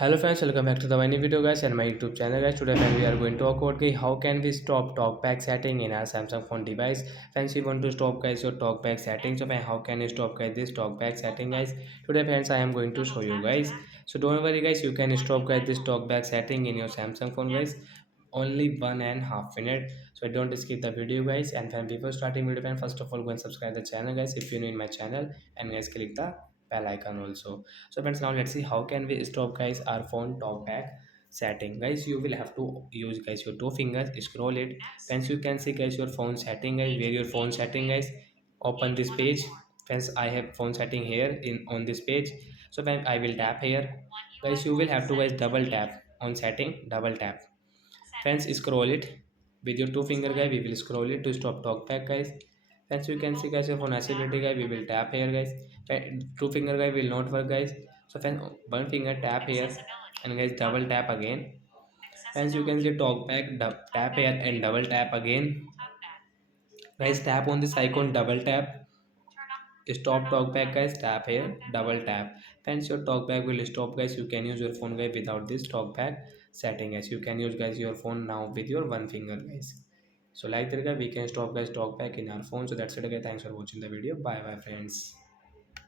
Hello friends, welcome back to the new video guys and my YouTube channel guys. Today friends, we are going to talk about how can we stop talkback setting in our Samsung phone device. Friends, you want to stop guys your talkback settings. So friends, how can you stop guys this talkback setting guys? Today friends, I am going to show you guys. So don't worry guys, you can stop guys this talkback setting in your Samsung phone guys. Only 1.5 minutes. So don't skip the video guys. And friends, before starting video friends, first of all go and subscribe the channel guys if you're new in my channel, and guys click the bell icon also. So friends, now let's see how can we stop guys our phone talkback setting guys. You will have to use guys your two fingers, scroll it. Friends, you can see guys your phone setting guys, where your phone setting guys. Open this page. Friends, I have phone setting here in on this page. So when I will tap here guys, you will have to guys double tap on setting, double tap. Friends, scroll it with your two finger guys. We will scroll it to stop talkback guys. Friends, you can see guys your phone accessibility guys. We will tap here guys. Two finger guys will not work guys. So friends, one finger tap here and guys double tap again. Friends, you can see talkback, tap here and double tap again. Guys, tap on this icon, double tap. Stop talkback guys, tap here, double tap. Friends, your talkback will stop guys. You can use your phone guys without this talkback setting guys. You can use guys your phone now with your one finger guys. So like that guys, we can stop guys talkback in our phone. So that's it guys, thanks for watching the video. Bye bye friends.